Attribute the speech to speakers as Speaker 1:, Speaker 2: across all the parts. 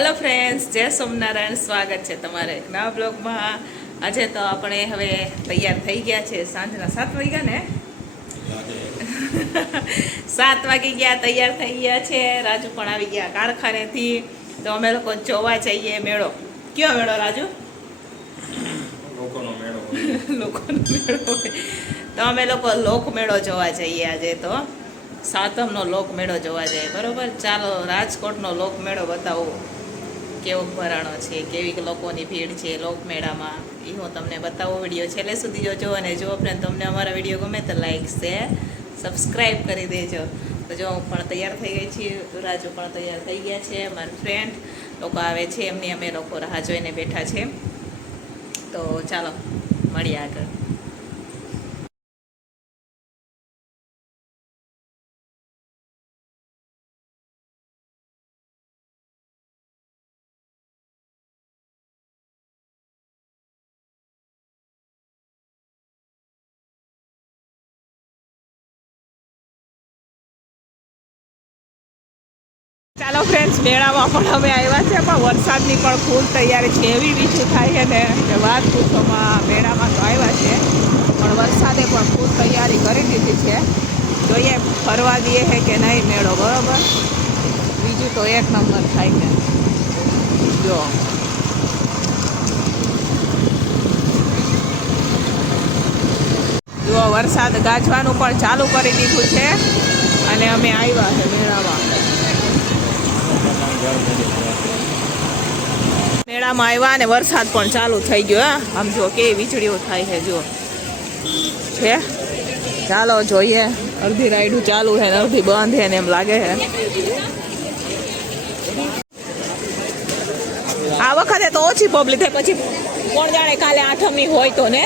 Speaker 1: હાલો friends જય સોમનારાયણ સ્વાગત છે તમારે નવા બ્લોગમાં આજે તો આપણે હવે તૈયાર થઈ ગયા છે સાંજના સાત વાગ્યા ને? સાત વાગી ગયા તૈયાર થઈ ગયા છે. રાજુ પણ આવી ગયા કારખાનેથી. તો અમે લોકો જોવા જઈએ મેળો. કયો મેળો રાજુ?
Speaker 2: લોકોનો મેળો
Speaker 1: લોકોનો મેળો તો અમે લોકો લોક મેળો જોવા જઈએ આજે તો. સાતમનો લોક મેળો જોવા જઈએ. બરોબર? ચાલો રાજકોટનો લોક મેળો બતાવો. કેવો ભરાણો છે, કેવી લોકોની ભીડ છે લોકમેળામાં એ હું તમને બતાવું વીડિયો છેલ્લે સુધી જોજો અને જો ફ્રેન્ડ તમને અમારા વીડિયો ગમે તો લાઈક શેર સબસ્ક્રાઈબ કરી દેજો. તો જો હું પણ તૈયાર થઈ ગઈ છીએ રાજુ પણ તૈયાર થઈ ગયા છે મારા ફ્રેન્ડ લોકો આવે છે, એમની અમે લોકો રાહ જોઈને બેઠા છે. તો ચાલો, મળીએ આગળ. ચાલો ફ્રેન્ડ્સ મેળામાં પણ અમે આવ્યા છે પણ વરસાદની પણ ફૂલ તૈયારી છે. એવી બીજું થાય છે ને વાત પૂછોમાં મેળામાં તો આવ્યા છે. પણ વરસાદે પણ ફૂલ તૈયારી કરી દીધી છે. જોઈએ ફરવા દઈએ છે કે નહીં મેળો, બરાબર? બીજું તો એક નંબર થાય ને જો. જો વરસાદ ગાજવાનું પણ ચાલુ કરી દીધું છે. અને અમે આવ્યા છે મેળામાં. મેળામાં આવ્યા ને વરસાદ પણ ચાલુ થઈ ગયો આમ જો કે વીજળીઓ થાય છે જો છે? ચાલો જોઈએ. અડધી રાઈડું ચાલુ છે અડધી બંધ છે એમ લાગે છે. આ વખતે તો ઓછી પબ્લિક થાય, પછી કોણ જાણે કાલે આઠમની હોય તો ને?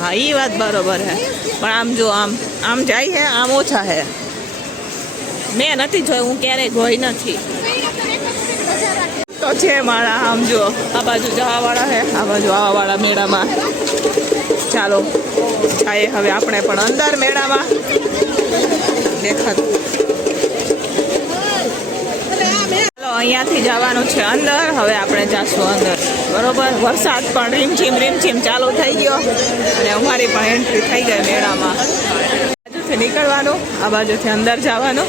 Speaker 1: હા એ વાત બરોબર છે. પણ આમ જો આમ આમ જાય છે, આમ ઓછા છે. મેં નથી જોયું, હું ક્યારેય જોઈ નથી. તો છે મારા, આમ જો આ બાજુ જવાવાળા છે આ બાજુ આવવાવાળા મેળામાં. ચાલો જાય હવે આપણે પણ અંદર મેળામાં. દેખાતું. અહીંયાથી જવાનું છે અંદર, હવે આપણે જાશું અંદર. બરોબર? વરસાદ પણ રીમઝીમ રીમઝીમ ચાલુ થઈ ગયો અને અમારી પણ એન્ટ્રી થઈ ગઈ મેળામાં. આ બાજુથી નીકળવાનું, આ બાજુથી અંદર જવાનું.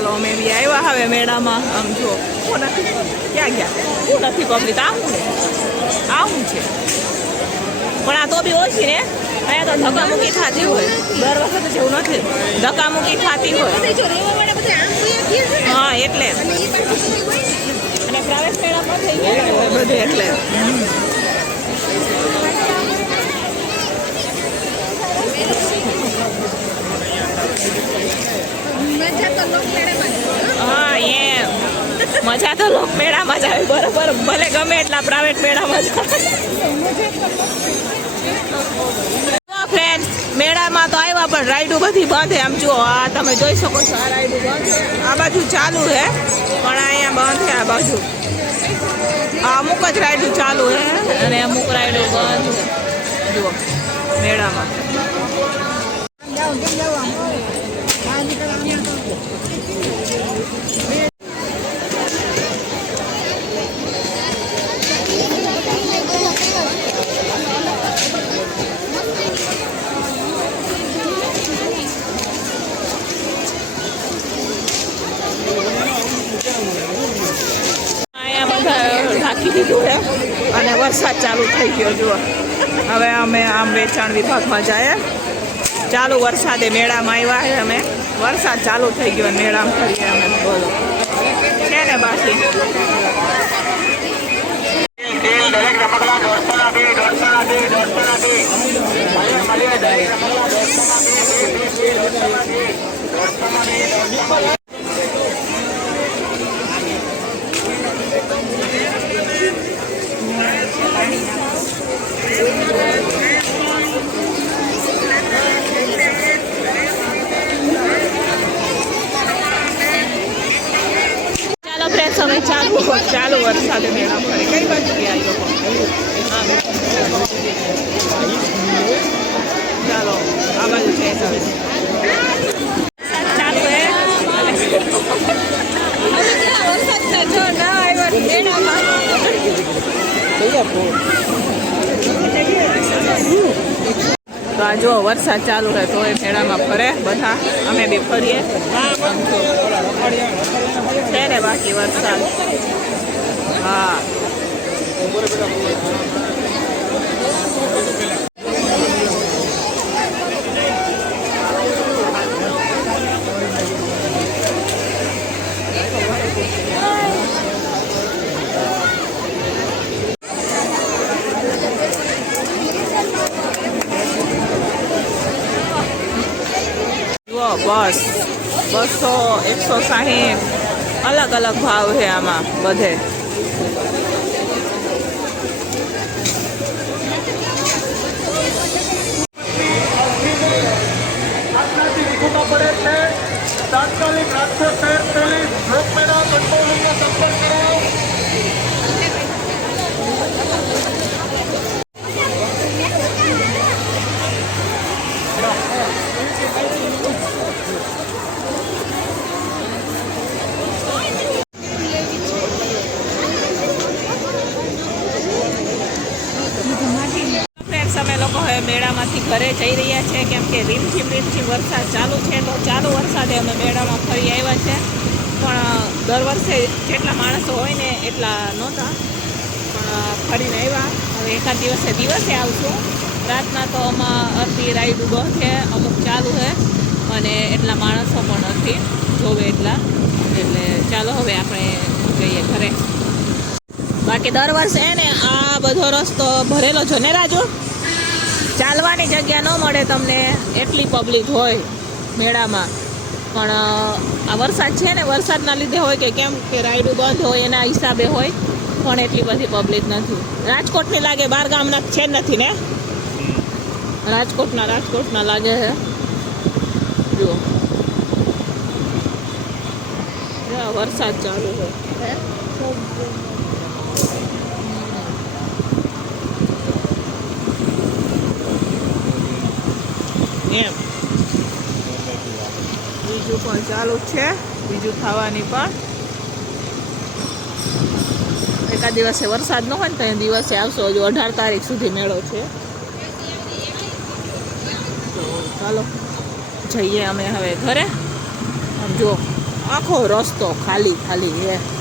Speaker 1: ચાલો અમે બી આવ્યા હવે મેળામાં. આમ જો હું નથી ક્યાં ગયા? હું નથી પબ્લિક આવું ને. આવું છે. પણ આ તો બી ઓછી ને. અહીંયા તો ધક્કામુક્કી થતી હોય. દર વખતે જેવું નથી. ધક્કામુક્કી થતી હોય. હા એટલે. અને પ્રાઇવેટ મેળામાં થઈ ગયા. બધે એટલે હા એમ મજા તો લોક મેળામાં જ આવે, બરોબર? ભલે ગમે એટલા પ્રાઇવેટ મેળામાં જ ફ્રેન્ડ મેળામાં તો આવ્યા, પણ રાઈડો બધી બંધ છે. આમ જુઓ, આ તમે જોઈ શકો છો, આ રાઈડો બંધ આ બાજુ ચાલુ છે, પણ અહીંયા બંધ છે, આ બાજુ. અમુક જ રાઈડો ચાલુ છે. અને અમુક રાઈડો બંધ જુઓ, મેળામાં અહીંયા બધા ઢાંકી દીધું છે અને વરસાદ ચાલુ થઈ ગયો, જુઓ. હવે અમે આમ વેચાણ વિભાગમાં જઈએ ચાલુ વરસાદે મેળામાં આવ્યા છે અમે. વરસાદ ચાલુ થઈ ગયો મેળામાં ફરીએ અમે. બોલો. છે ને બાકી?
Speaker 3: દરેક રમકડા દોઢસો દોઢસો
Speaker 1: જો વરસાદ ચાલુ રહે તો એ મેળામાં ફરે બધા. અમે બી ફરીએ. છે ને બાકી વરસાદ. હા જુઓ બસ બસો એકસો સાહીઠ અલગ અલગ ભાવ છે આમાં બધે.
Speaker 3: તાત્કાલિક રાજકોટ શહેર
Speaker 1: મેળામાંથી ઘરે જઈ રહ્યા છે, કેમ કે રીમઝીમ રીમઝીમ વરસાદ ચાલુ છે, તો ચાલુ વરસાદે અમે મેળામાં ફરી આવ્યા છે. પણ, દર વર્ષે જેટલા માણસો હોય ને એટલા નહોતા. પણ, ફરીને આવ્યા. હવે એકાદ દિવસે દિવસે આવશું. રાતના તો આમાં અડધી રાઈડ ઊભો છે, અમુક ચાલુ છે, અને એટલા માણસો પણ નથી, જોવે એટલા. એટલે ચાલો હવે આપણે જઈએ ઘરે. બાકી દર વર્ષે ને આ બધો રસ્તો ભરેલો છો ને રાજુ? ચાલવાની જગ્યા ન મળે તમને, એટલી પબ્લિક હોય મેળામાં. પણ આ વરસાદ છે ને, વરસાદના લીધે હોય કે કેમ કે રાઈડું બંધ હોય, એના હિસાબે હોય, પણ એટલી બધી પબ્લિક નથી. રાજકોટની લાગે બાર ગામના છે નથી ને? રાજકોટના રાજકોટના લાગે છે. જુઓ. વરસાદ ચાલુ છે. એમ. બીજું પણ ચાલુ છે. બીજું થવાની પણ. એકાદ દિવસે વરસાદ ન હોય ને તો દિવસે આવશો. હજુ અઢાર તારીખ સુધી મેળો છે. તો ચાલો, જઈએ અમે હવે ઘરે. આમ જો, આખો રસ્તો ખાલી ખાલી છે.